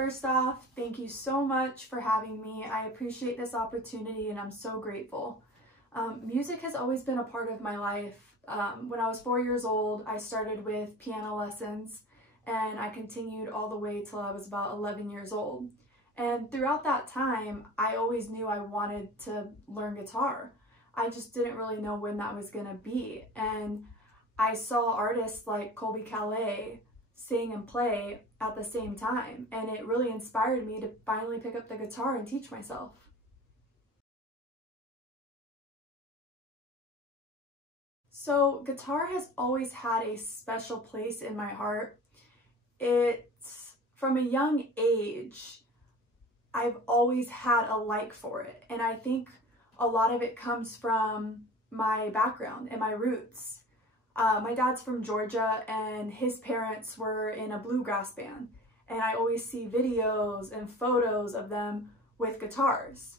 First off, thank you so much for having me. I appreciate this opportunity and I'm so grateful. Music has always been a part of my life. When I was 4 years old, I started with piano lessons and I continued all the way till I was about 11 years old. And throughout that time, I always knew I wanted to learn guitar. I just didn't really know when that was gonna be. And I saw artists like Colby Calais sing and play at the same time, and it really inspired me to finally pick up the guitar and teach myself. So guitar has always had a special place in my heart. It's from a young age, I've always had a like for it, and I think a lot of it comes from my background and my roots. My dad's from Georgia and his parents were in a bluegrass band, and I always see videos and photos of them with guitars.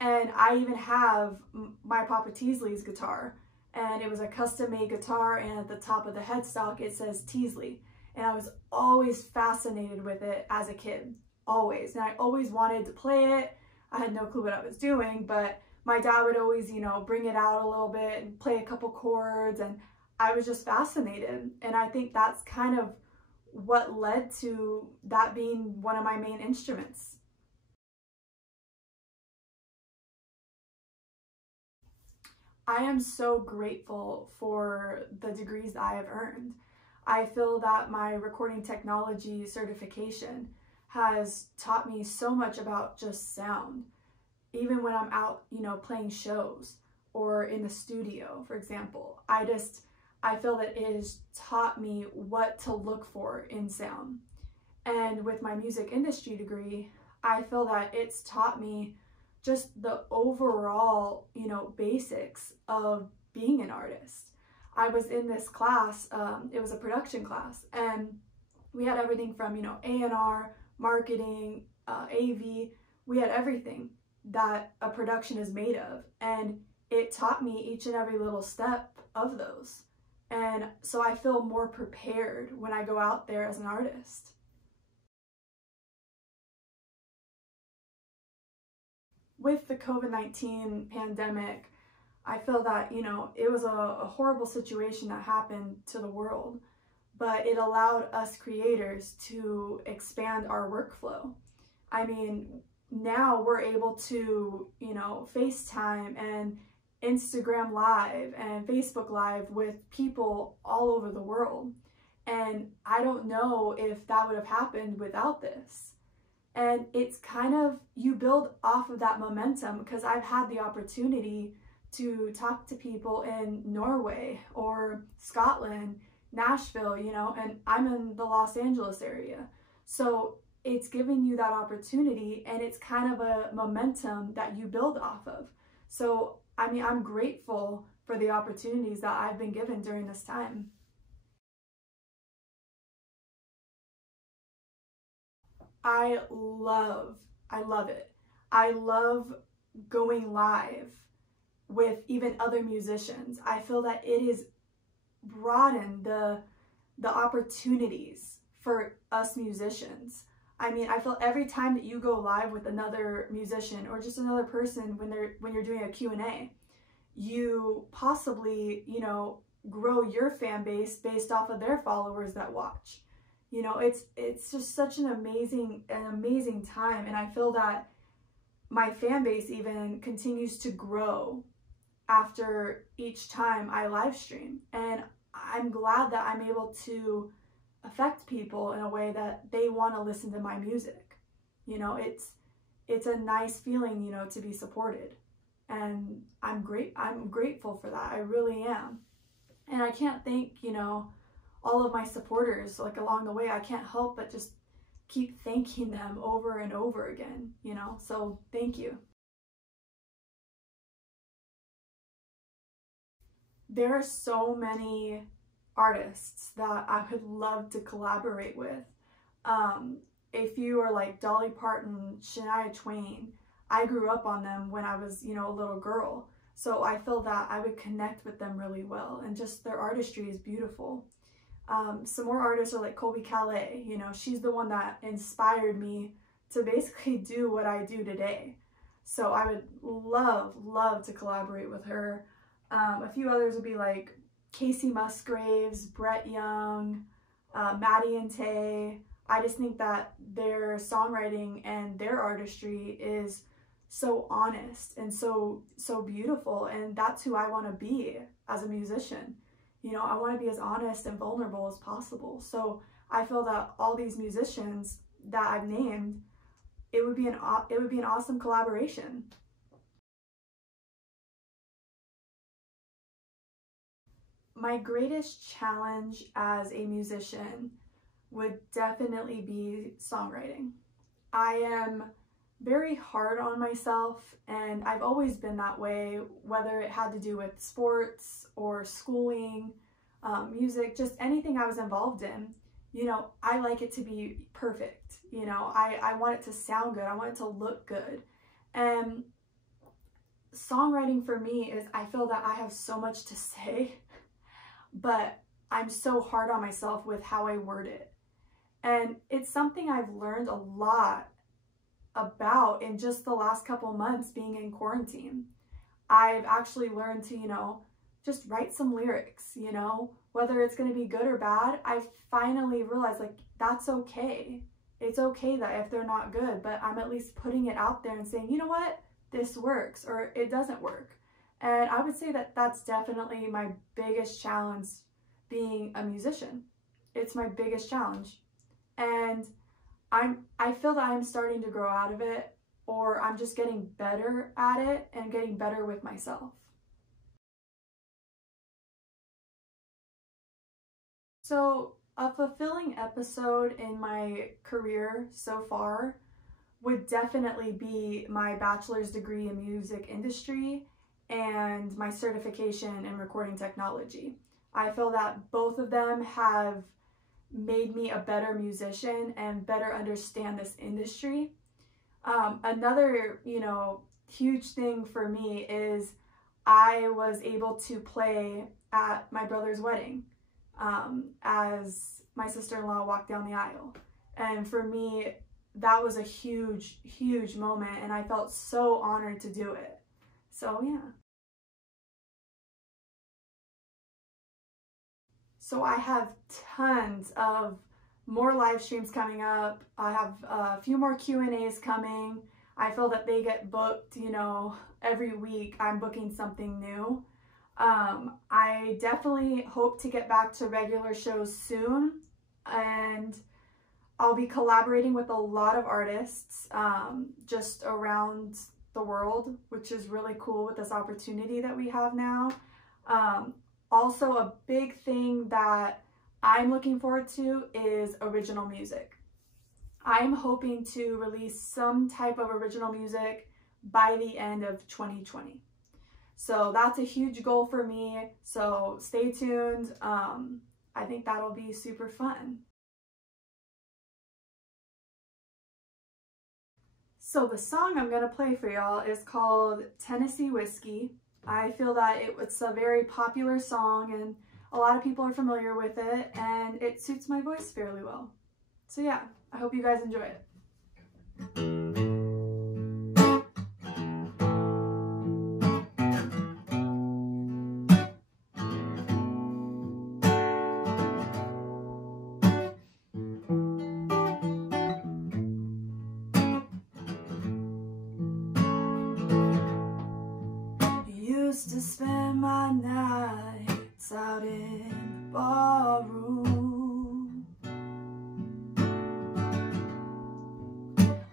And I even have my Papa Teasley's guitar, and it was a custom-made guitar, and at the top of the headstock it says Teasley. And I was always fascinated with it as a kid, always. And I always wanted to play it. I had no clue what I was doing, but my dad would always, bring it out a little bit and play a couple chords, and I was just fascinated. And I think that's kind of what led to that being one of my main instruments. I am so grateful for the degrees that I have earned. I feel that my recording technology certification has taught me so much about just sound. Even when I'm out, playing shows or in the studio, for example, I feel that it has taught me what to look for in sound. And with my music industry degree, I feel that it's taught me just the overall, basics of being an artist. I was in this class, it was a production class, and we had everything from, A&R, marketing, AV, we had everything that a production is made of. And it taught me each and every little step of those. And so I feel more prepared when I go out there as an artist. With the COVID-19 pandemic, I feel that, it was a horrible situation that happened to the world, but it allowed us creators to expand our workflow. I mean, now we're able to, FaceTime and Instagram Live and Facebook Live with people all over the world. And I don't know if that would have happened without this. And it's kind of, you build off of that momentum, because I've had the opportunity to talk to people in Norway or Scotland, Nashville, and I'm in the Los Angeles area. So it's giving you that opportunity, and it's kind of a momentum that you build off of. So, I'm grateful for the opportunities that I've been given during this time. I love it. I love going live with even other musicians. I feel that it has broadened the opportunities for us musicians. I feel every time that you go live with another musician or just another person when you're doing a Q&A, you possibly, grow your fan base based off of their followers that watch. It's just such an amazing time, and I feel that my fan base even continues to grow after each time I live stream, and I'm glad that I'm able to affect people in a way that they want to listen to my music. It's a nice feeling, to be supported, and I'm grateful for that. I really am. And I can't thank, all of my supporters along the way. I can't help but just keep thanking them over and over again, so thank you. There are so many artists that I would love to collaborate with. If you are like Dolly Parton, Shania Twain, I grew up on them when I was, a little girl. So I feel that I would connect with them really well, and just their artistry is beautiful. Some more artists are like Colby Calais. You know, she's the one that inspired me to basically do what I do today. So I would love to collaborate with her. A few others would be like Casey Musgraves, Brett Young, Maddie and Tay. I just think that their songwriting and their artistry is so honest and so beautiful, and that's who I want to be as a musician. You know, I want to be as honest and vulnerable as possible. So I feel that all these musicians that I've named, it would be an awesome collaboration. My greatest challenge as a musician would definitely be songwriting. I am very hard on myself, and I've always been that way, whether it had to do with sports or schooling, music, just anything I was involved in. You know, I like it to be perfect. You know, I want it to sound good. I want it to look good. And songwriting for me is, I feel that I have so much to say, but I'm so hard on myself with how I word it. And it's something I've learned a lot about in just the last couple months being in quarantine. I've actually learned to, you know, just write some lyrics, you know, whether it's going to be good or bad. I finally realized, like, that's okay. It's okay that if they're not good, but I'm at least putting it out there and saying, you know what, this works or it doesn't work. And I would say that that's definitely my biggest challenge being a musician. It's my biggest challenge. And I feel that I'm starting to grow out of it, or I'm just getting better at it and getting better with myself. So a fulfilling episode in my career so far would definitely be my bachelor's degree in music industry and my certification in recording technology. I feel that both of them have made me a better musician and better understand this industry. Another, you know, huge thing for me is I was able to play at my brother's wedding as my sister-in-law walked down the aisle. And for me, that was a huge moment, and I felt so honored to do it. So yeah. So I have tons of more live streams coming up. I have a few more Q&As coming. I feel that they get booked, you know, every week I'm booking something new. I definitely hope to get back to regular shows soon, and I'll be collaborating with a lot of artists just around the world, which is really cool with this opportunity that we have now. Also, a big thing that I'm looking forward to is original music. I'm hoping to release some type of original music by the end of 2020. So that's a huge goal for me. So stay tuned. I think that'll be super fun. So the song I'm gonna play for y'all is called Tennessee Whiskey. I feel that it's a very popular song and a lot of people are familiar with it, and it suits my voice fairly well. So yeah, I hope you guys enjoy it. Used to spend my nights out in the barroom.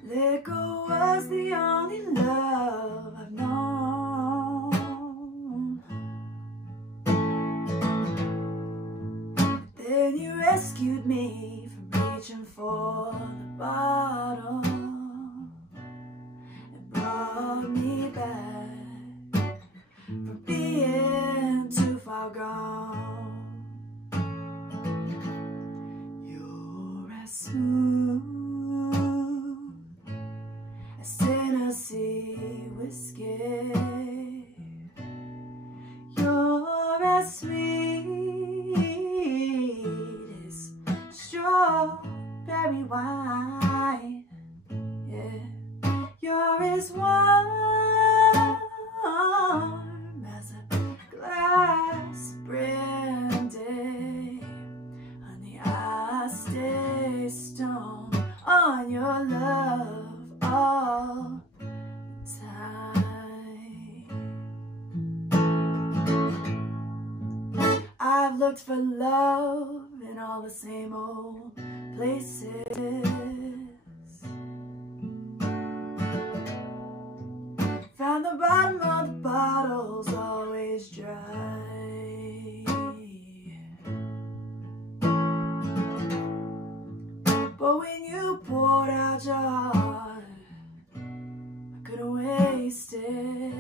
Liquor was the only love I've known. Then you rescued me from reaching for the bottle and brought me back. Gone. You're as smooth as Tennessee whiskey. You're as sweet wine. Yeah, you're as warm as a glass brandy. Honey, I stay stoned on your love all the time. I've looked for love in all the same old places. Found the bottom of the bottle's always dry. But when you poured out your heart, I couldn't waste it.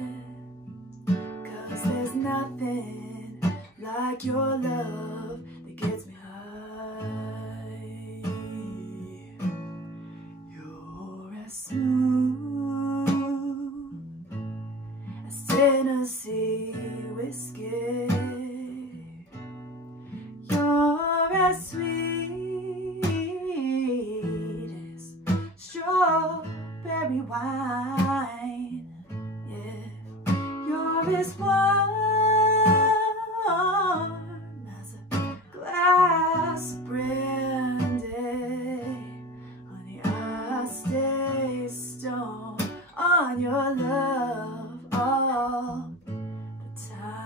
'Cause there's nothing like your love that gets me high. You're as smooth as Tennessee whiskey. You're as sweet as strawberry wine. Yeah, you're as warm as a glass of brandy. Honey, I stay stoned on your love all the time.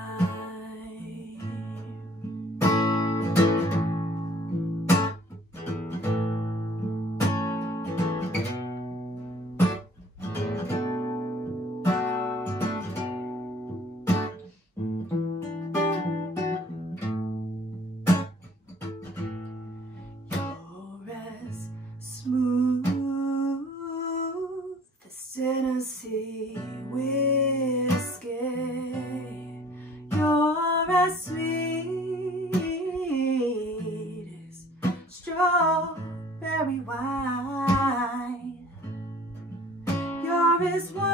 Smooth as Tennessee whiskey. You're as sweet as strawberry wine. You're as warm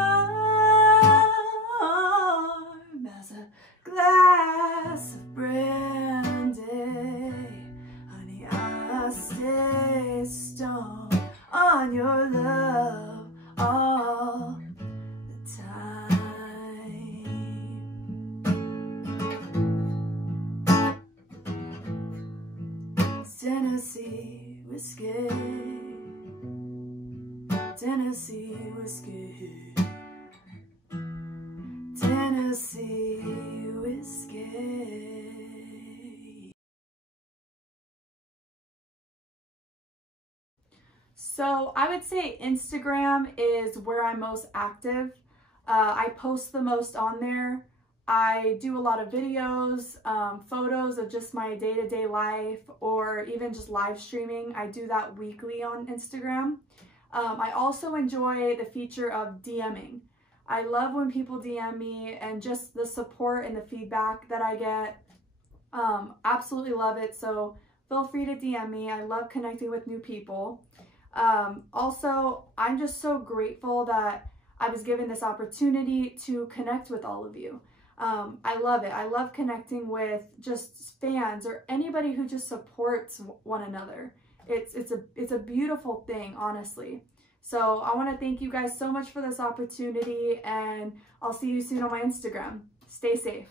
as a glass of brandy. Honey, I stay stoned on your love all the time. Tennessee whiskey, Tennessee whiskey, Tennessee whiskey. So I would say Instagram is where I'm most active. I post the most on there. I do a lot of videos, photos of just my day-to-day life, or even just live streaming. I do that weekly on Instagram. I also enjoy the feature of DMing. I love when people DM me and just the support and the feedback that I get. Absolutely love it. So feel free to DM me. I love connecting with new people. Also, I'm just so grateful that I was given this opportunity to connect with all of you. I love it. I love connecting with just fans or anybody who just supports one another. It's a beautiful thing, honestly. So I want to thank you guys so much for this opportunity, and I'll see you soon on my Instagram. Stay safe.